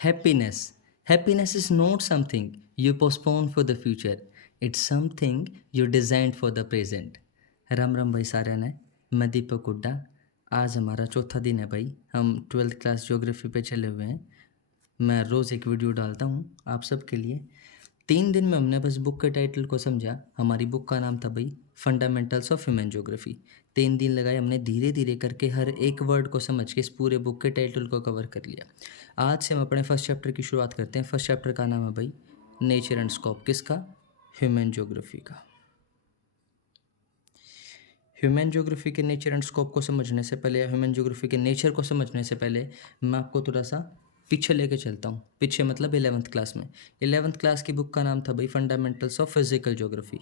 Happiness. Happiness is not something you postpone for the future. It's something you designed for the present. Ram Ram भाई सारे ने। मैं दीपक हुड्डा। आज हमारा चौथा दिन है भाई। हम 12th क्लास ज्योग्राफी पे चले हुए हैं। मैं रोज़ एक वीडियो डालता हूँ आप सबके लिए। 3 दिन में हमने बस बुक के टाइटल को समझा। हमारी बुक का नाम था भाई फंडामेंटल्स ऑफ ह्यूमन ज्योग्राफी। 3 दिन लगाए हमने धीरे धीरे करके हर एक वर्ड को समझ के इस पूरे बुक के टाइटल को कवर कर लिया। आज से हम अपने फर्स्ट चैप्टर की शुरुआत करते हैं। फर्स्ट चैप्टर का नाम है भाई नेचर एंड स्कोप। किसका? ह्यूमन ज्योग्राफी का। ह्यूमन ज्योग्राफी के नेचर एंड स्कोप को समझने से पहले या ह्यूमन ज्योग्राफी के नेचर को समझने से पहले मैं आपको थोड़ा सा पीछे लेके चलता हूँ। पीछे मतलब 11th क्लास में। 11th क्लास की बुक का नाम था भाई fundamentals of physical geography.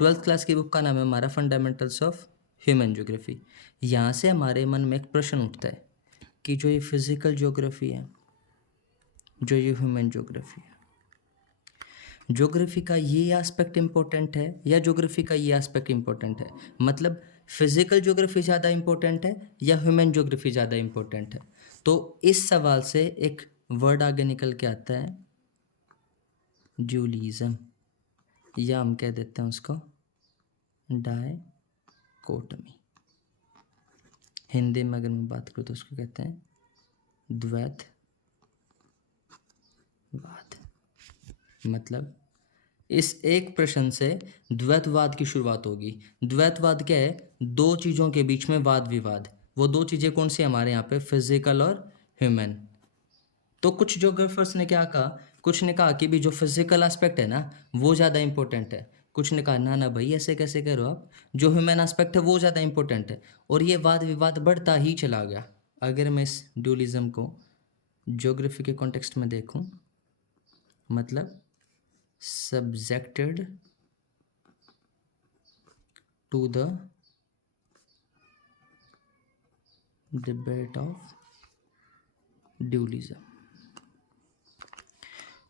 12th class की बुक का नाम है हमारा फंडामेंटल्स ऑफ ह्यूमन ज्योग्राफी। यहाँ से हमारे मन में एक प्रश्न उठता है कि जो ये फिजिकल ज्योग्राफी है, जो ये ह्यूमन ज्योग्राफी है, ज्योग्राफी का ये एस्पेक्ट इम्पोर्टेंट है या ज्योग्राफी का ये एस्पेक्ट इम्पोर्टेंट है? मतलब फिजिकल ज्योग्राफी ज़्यादा इम्पोर्टेंट है या ह्यूमन ज्योग्राफी ज़्यादा इम्पोर्टेंट है? तो इस सवाल से एक वर्ड आगे निकल के आता है ड्यूलिज्म, या हम कह देते हैं उसको डायकोटमी। हिंदी में अगर मैं बात करूँ तो उसको कहते हैं द्वैतवाद। मतलब इस एक प्रश्न से द्वैतवाद की शुरुआत होगी। द्वैतवाद क्या है? दो चीज़ों के बीच में वाद विवाद। वो दो चीज़ें कौन सी हमारे यहाँ पे? फिजिकल और ह्यूमन। तो कुछ ज्योग्राफर्स ने क्या कहा? कुछ ने कहा कि भी जो फिजिकल एस्पेक्ट है ना वो ज़्यादा इंपॉर्टेंट है। कुछ ने कहा ना ना भाई ऐसे कैसे कह रहे हो आप, जो ह्यूमन एस्पेक्ट है वो ज़्यादा इंपॉर्टेंट है। और ये वाद विवाद बढ़ता ही चला गया। अगर मैं इस ड्यूलिज्म को ज्योग्राफी के कॉन्टेक्स्ट में देखूं, मतलब subjected to the debate of dualism,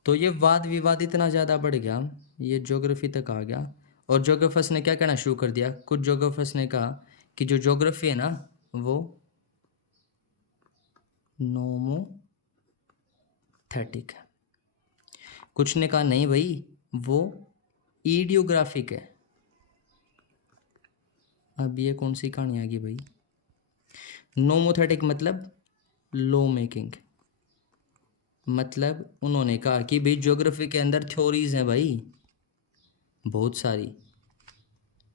तो ये वाद विवाद इतना ज़्यादा बढ़ गया, ये ज्योग्राफी तक आ गया। और ज्योग्राफर्स ने क्या कहना शुरू कर दिया? कुछ ज्योग्राफर्स ने कहा कि जो ज्योग्राफी है ना वो नोमोथेटिक है। कुछ ने कहा नहीं भाई वो ईडियोग्राफिक है। अब ये कौन सी कहानी आ गई भाई? नोमोथेटिक मतलब लॉ मेकिंग। मतलब उन्होंने कहा कि भाई ज्योग्राफी के अंदर थ्योरीज हैं भाई बहुत सारी,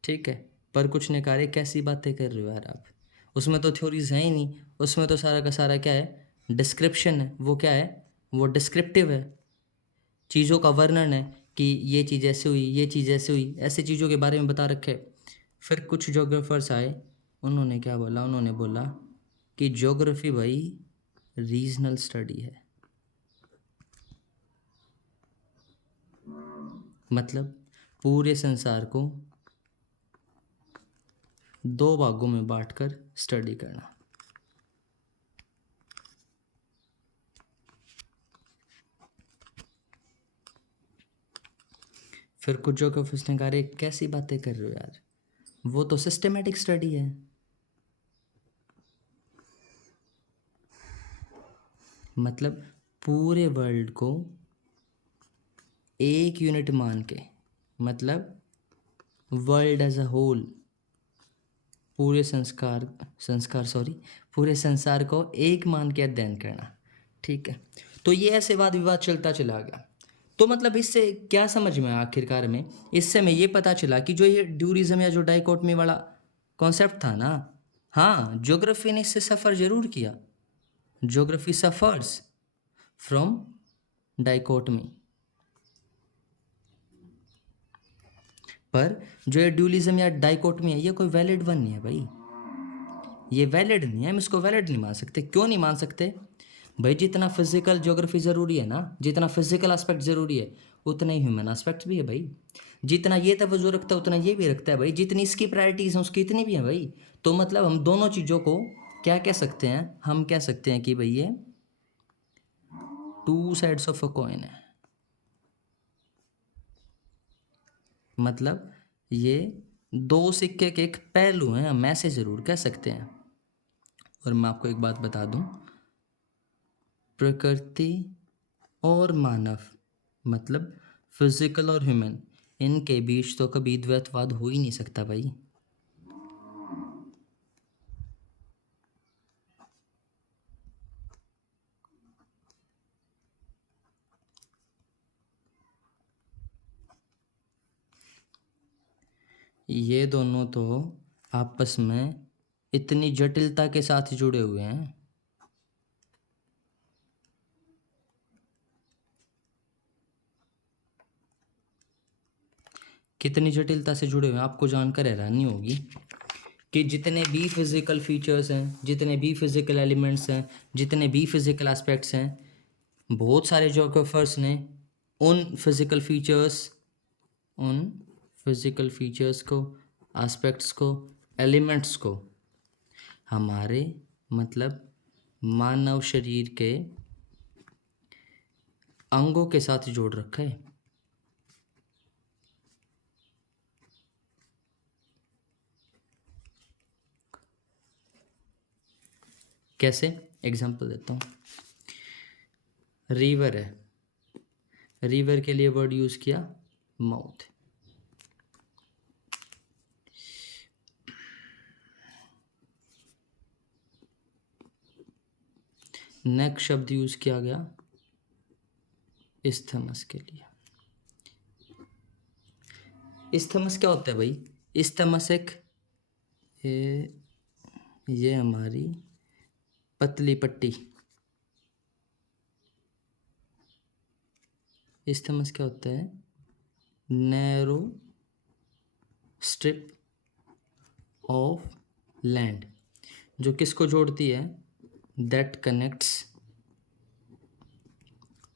ठीक है, पर कुछ ने कहा रे कैसी बातें कर रहे हो यार आप, उसमें तो थ्योरीज हैं ही नहीं, उसमें तो सारा का सारा क्या है? डिस्क्रिप्शन है। वो क्या है? वो डिस्क्रिप्टिव है, चीज़ों का वर्णन है कि ये चीज़ ऐसे हुई, ये चीज़ ऐसे हुई, ऐसी चीज़ों के बारे में बता रखे। फिर कुछ ज्योग्राफर्स आए, उन्होंने क्या बोला? उन्होंने बोला कि ज्योग्राफी भाई रीजनल स्टडी है। मतलब पूरे संसार को दो भागों में बांटकर स्टडी करना। फिर कुछ ज्योग्राफर्स ने कहा रे कैसी बातें कर रहे हो यार, वो तो सिस्टमेटिक स्टडी है। मतलब पूरे वर्ल्ड को एक यूनिट मान के, मतलब वर्ल्ड एज अ होल, पूरे पूरे संसार को एक मान के अध्ययन करना, ठीक है। तो ये ऐसे वाद विवाद चलता चला गया। तो मतलब इससे क्या समझ में आया आखिरकार में? इससे हमें ये पता चला कि जो ये ड्यूरिज्म या जो डाइकोटमी वाला कॉन्सेप्ट था ना, हाँ ज्योग्राफी ने इससे सफ़र जरूर किया। ज्योग्राफी सफ़र्स फ्रॉम डाइकोटमी, पर जो ये ड्यूलिज्म या डाइकोटमी है ये कोई वैलिड वन नहीं है भाई। ये वैलिड नहीं है, हम इसको वैलिड नहीं मान सकते। क्यों नहीं मान सकते भाई? जितना फिजिकल ज्योग्राफी ज़रूरी है ना, जितना फिजिकल एस्पेक्ट ज़रूरी है उतना ही ह्यूमन एस्पेक्ट भी है भाई। जितना ये तवज्जो रखता है उतना ये भी रखता है भाई। जितनी इसकी प्रायोरिटीज़ हैं उसकी इतनी भी है भाई। तो मतलब हम दोनों चीज़ों को क्या कह सकते हैं? हम कह सकते हैं कि भाई ये two sides of a coin है। मतलब ये दो सिक्के के एक पहलू हैं, हम ऐसे ज़रूर कह सकते हैं। और मैं आपको एक बात बता दूं, प्रकृति और मानव मतलब फिजिकल और ह्यूमन, इनके बीच तो कभी द्वैतवाद हो ही नहीं सकता भाई। ये दोनों तो आपस में इतनी जटिलता के साथ जुड़े हुए हैं। कितनी जटिलता से जुड़े हुए हैं आपको जानकर हैरानी होगी कि जितने भी फिजिकल फीचर्स हैं, जितने भी फिजिकल एलिमेंट्स हैं, जितने भी फिजिकल एस्पेक्ट्स हैं, बहुत सारे ज्योग्राफर्स ने उन फिजिकल फीचर्स को, एस्पेक्ट्स को, एलिमेंट्स को हमारे मतलब मानव शरीर के अंगों के साथ जोड़ रखा है। कैसे? एग्जांपल देता हूँ। रिवर है, रिवर के लिए वर्ड यूज किया माउथ। नेक शब्द यूज किया गया इस्थमस के लिए। इस्थमस क्या होता है भाई? इस्थमस एक ये हमारी पतली पट्टी। इस्थमस क्या होता है? नैरो स्ट्रिप ऑफ लैंड जो किसको जोड़ती है? That connects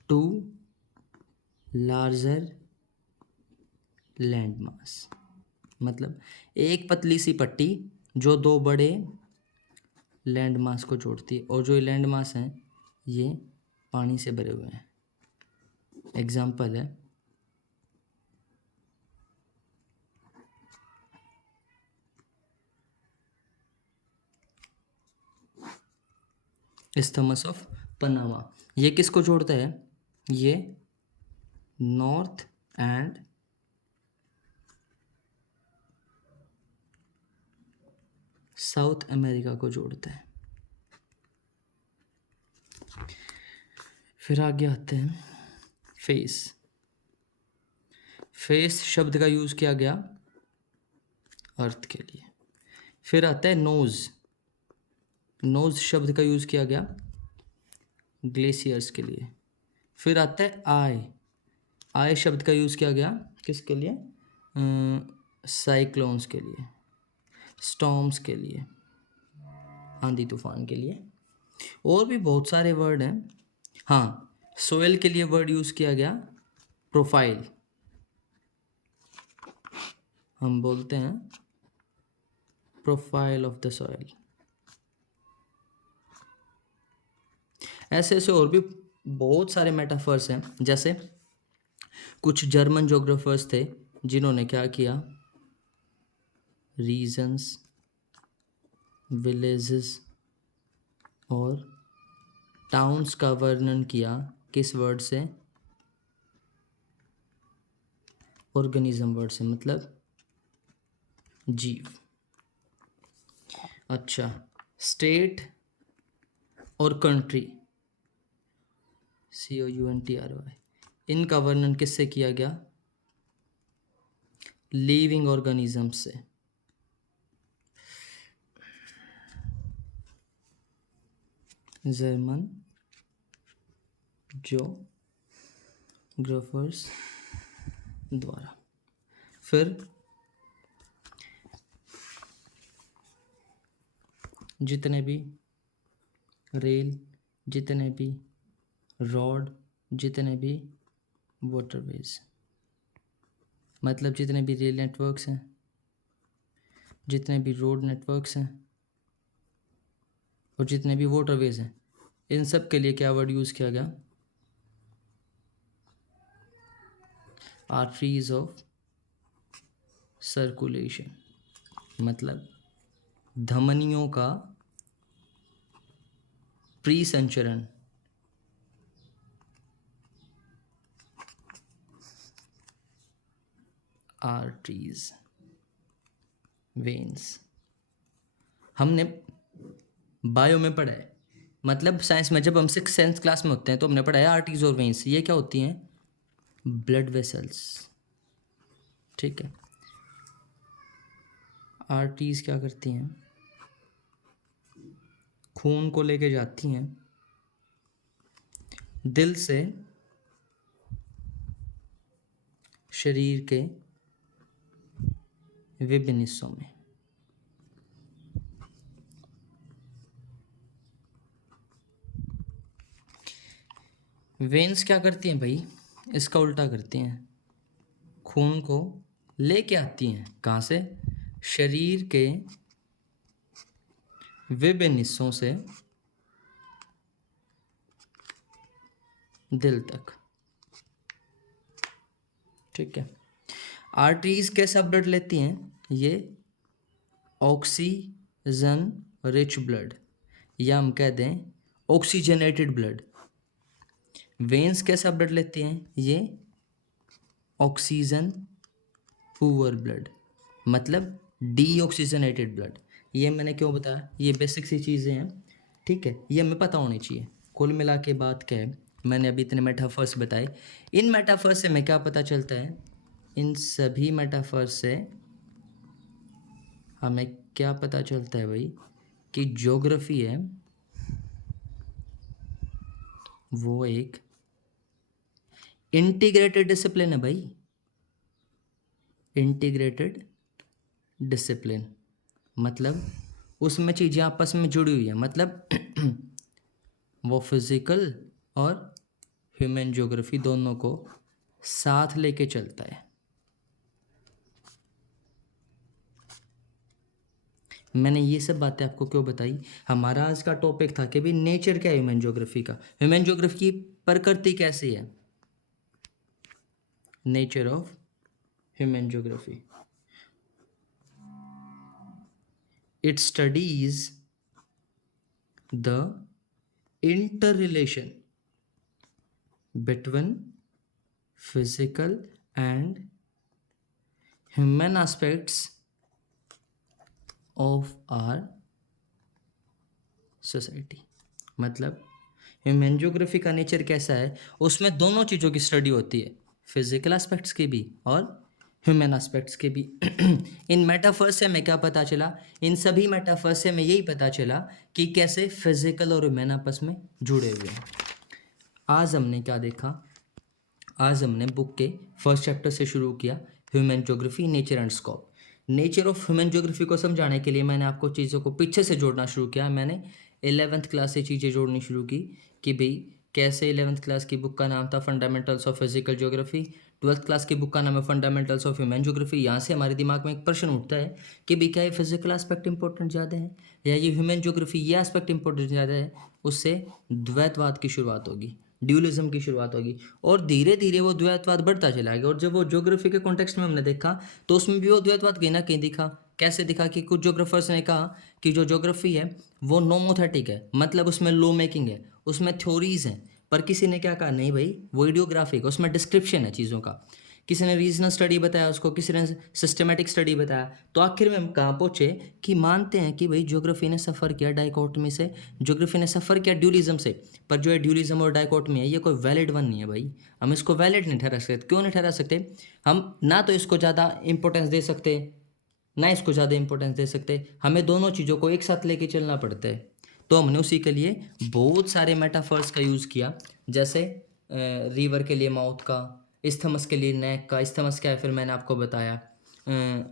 to larger land mass. मतलब एक पतली सी पट्टी जो दो बड़े लैंड मास को जोड़ती है, और जो ये लैंड मास हैं ये पानी से भरे हुए हैं। एग्जाम्पल है इस्थमस ऑफ पनामा। ये किसको जोड़ता है? ये नॉर्थ एंड साउथ अमेरिका को जोड़ता है। फिर आगे आते हैं फेस। फेस शब्द का यूज किया गया अर्थ के लिए। फिर आता है नोज। नोज शब्द का यूज किया गया ग्लेशियर्स के लिए। फिर आता है आई। आई शब्द का यूज किया गया किसके लिए? साइक्लोन्स के लिए, स्टॉर्म्स के लिए, आंधी तूफान के लिए। और भी बहुत सारे वर्ड हैं। हाँ, सोयल के लिए वर्ड यूज किया गया प्रोफाइल। हम बोलते हैं प्रोफाइल ऑफ द सॉइल। ऐसे ऐसे और भी बहुत सारे मेटाफर्स हैं। जैसे कुछ जर्मन ज्योग्राफर्स थे जिन्होंने क्या किया? रीजन्स, विलेजेस और टाउन्स का वर्णन किया किस वर्ड से? ऑर्गेनिज्म वर्ड से, मतलब जीव। अच्छा, स्टेट और कंट्री COUNTRY, इनका वर्णन किससे किया गया? लिविंग ऑर्गेनिज्म से। जर्मन ज्योग्राफर्स द्वारा। फिर जितने भी रेल, जितने भी रोड, जितने भी वाटरवेज, मतलब जितने भी रेल नेटवर्क्स हैं, जितने भी रोड नेटवर्क्स हैं और जितने भी वाटरवेज हैं, इन सब के लिए क्या वर्ड यूज़ किया गया? आर्टरीज ऑफ सर्कुलेशन, मतलब धमनियों का प्री संचरण। Arteries, veins. हमने बायो में पढ़ा है, मतलब साइंस में जब हम 6th क्लास में होते हैं तो हमने पढ़ा है आर्टरीज और वेन्स। ये क्या होती हैं? Blood vessels. ठीक है। आर्टरीज क्या करती हैं? खून को लेके जाती हैं दिल से शरीर के विभिन्न हिस्सों में। वेन्स क्या करती हैं भाई? इसका उल्टा करती हैं, खून को लेके आती हैं कहाँ से? शरीर के विभिन्न हिस्सों से दिल तक। ठीक है। आर्टरीज कैसा ब्लड लेती हैं? ये ऑक्सीजन रिच ब्लड, या हम कह दें ऑक्सीजनेटेड ब्लड। वेन्स कैसा ब्लड लेती हैं? ये ऑक्सीजन पुअर ब्लड, मतलब डीऑक्सीजनेटेड ब्लड। ये मैंने क्यों बताया? ये बेसिक सी चीज़ें हैं, ठीक है, ये हमें पता होनी चाहिए। कुल मिला के बात क्या है, मैंने अभी इतने मेटाफर्स बताए। इन मेटाफर्स से हमें क्या पता चलता है? इन सभी मेटाफर्स से हमें क्या पता चलता है भाई? कि ज्योग्राफी है वो एक इंटीग्रेटेड डिसिप्लिन है भाई। इंटीग्रेटेड डिसिप्लिन मतलब उसमें चीज़ें आपस में जुड़ी हुई हैं, मतलब वो फिजिकल और ह्यूमन ज्योग्राफी दोनों को साथ लेके चलता है। मैंने ये सब बातें आपको क्यों बताई? हमारा आज का टॉपिक था कि भाई नेचर क्या है ह्यूमन ज्योग्राफी का, ह्यूमन ज्योग्राफी की प्रकृति कैसी है, nature of human geography. It studies the interrelation between physical and human aspects of our society। मतलब ह्यूमन ज्योग्राफी का नेचर कैसा है, उसमें दोनों चीज़ों की स्टडी होती है, फिजिकल एस्पेक्ट्स की भी और ह्यूमन एस्पेक्ट्स के भी। इन मेटाफर्स से हमें क्या पता चला? इन सभी मेटाफर्स से हमें यही पता चला कि कैसे फिजिकल और ह्यूमन आपस में जुड़े हुए हैं। आज हमने क्या देखा? आज हमने बुक के फर्स्ट चैप्टर से शुरू किया, human geography, nature and scope. Nature of human geography को समझाने के लिए मैंने आपको चीज़ों को पीछे से जोड़ना शुरू किया। मैंने 11th क्लास से चीज़ें जोड़नी शुरू की कि भाई कैसे 11th क्लास की बुक का नाम था fundamentals of physical geography, 12th class की बुक का नाम है फंडामेंटल्स ऑफ ह्यूमन ज्योग्राफी। यहाँ से हमारे दिमाग में एक प्रश्न उठता है कि भाई क्या ये फिजिकल एस्पेक्ट इंपॉर्टेंट ज़्यादा है या ये ह्यूमन ज्योग्राफी ये एस्पेक्ट इंपॉर्टेंट ज़्यादा है? उससे द्वैतवाद की शुरुआत होगी, ड्यूलिज्म की शुरुआत होगी, और धीरे धीरे वो द्वैतवाद बढ़ता चला गया। और जब वो ज्योग्राफी के कॉन्टेक्स्ट में हमने देखा तो उसमें भी वो द्वैतवाद कहीं ना कहीं दिखा। कैसे दिखा? कि कुछ ज्योग्राफर्स ने कहा कि जो ज्योग्राफी है वो नोमोथेटिक है, मतलब उसमें लॉ मेकिंग है, उसमें थ्योरीज हैं। पर किसी ने क्या कहा? नहीं भाई, वो आइडियोग्राफिक है, उसमें डिस्क्रिप्शन है चीज़ों का। किसी ने रीजनल स्टडी बताया उसको, किसी ने सिस्टमेटिक स्टडी बताया। तो आखिर में हम कहाँ पहुँचे कि मानते हैं कि भाई ज्योग्राफी ने सफ़र किया डाइकोटमी से, ज्योग्राफी ने सफ़र किया ड्यूलिज्म से, पर जो है ड्यूलिज्म और डाइकोटमी है ये कोई वैलिड वन नहीं है भाई। हम इसको वैलिड नहीं ठहरा सकते। क्यों नहीं ठहरा सकते? हम ना तो इसको ज़्यादा इंपॉर्टेंस दे सकते ना इसको ज़्यादा इंपॉर्टेंस दे सकते, हमें दोनों चीज़ों को एक साथ लेके चलना पड़ता है। तो हमने उसी के लिए बहुत सारे मेटाफर्स का यूज़ किया, जैसे रिवर के लिए माउथ का, इस्थमस के लिए नेक का, इस्थमस क्या है फिर मैंने आपको बताया,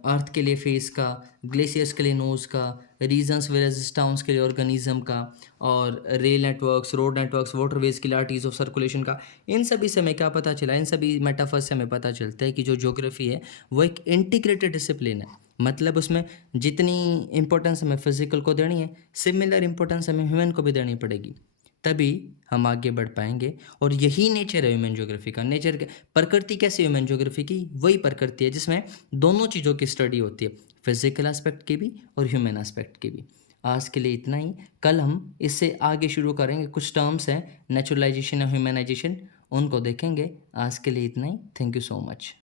अर्थ के लिए फेस का, ग्लेशियर्स के लिए नोज़ का, रीजन्स वेरेस टाउन्स के लिए ऑर्गेनिज्म का, और rail networks, road networks, waterways के लिए आर्टरीज ऑफ सर्कुलेशन का। इन सभी से हमें क्या पता चला? इन सभी मेटाफर्स से हमें पता चलता है कि जो ज्योग्राफी है वो एक इंटीग्रेटेड डिसिप्लिन है, मतलब उसमें जितनी इंपॉर्टेंस हमें फिजिकल को देनी है, सिमिलर इंपॉर्टेंस हमें ह्यूमन को भी देनी पड़ेगी, तभी हम आगे बढ़ पाएंगे। और यही नेचर है ह्यूमन ज्योग्राफी का। नेचर के प्रकृति कैसे ह्यूमन ज्योग्राफी की? वही प्रकृति है जिसमें दोनों चीज़ों की स्टडी होती है, फिजिकल एस्पेक्ट की भी और ह्यूमन एस्पेक्ट की भी। आज के लिए इतना ही। कल हम इससे आगे शुरू करेंगे, कुछ टर्म्स हैं नेचुरलाइजेशन और ह्यूमनाइजेशन, उनको देखेंगे। आज के लिए इतना ही। Thank you so much.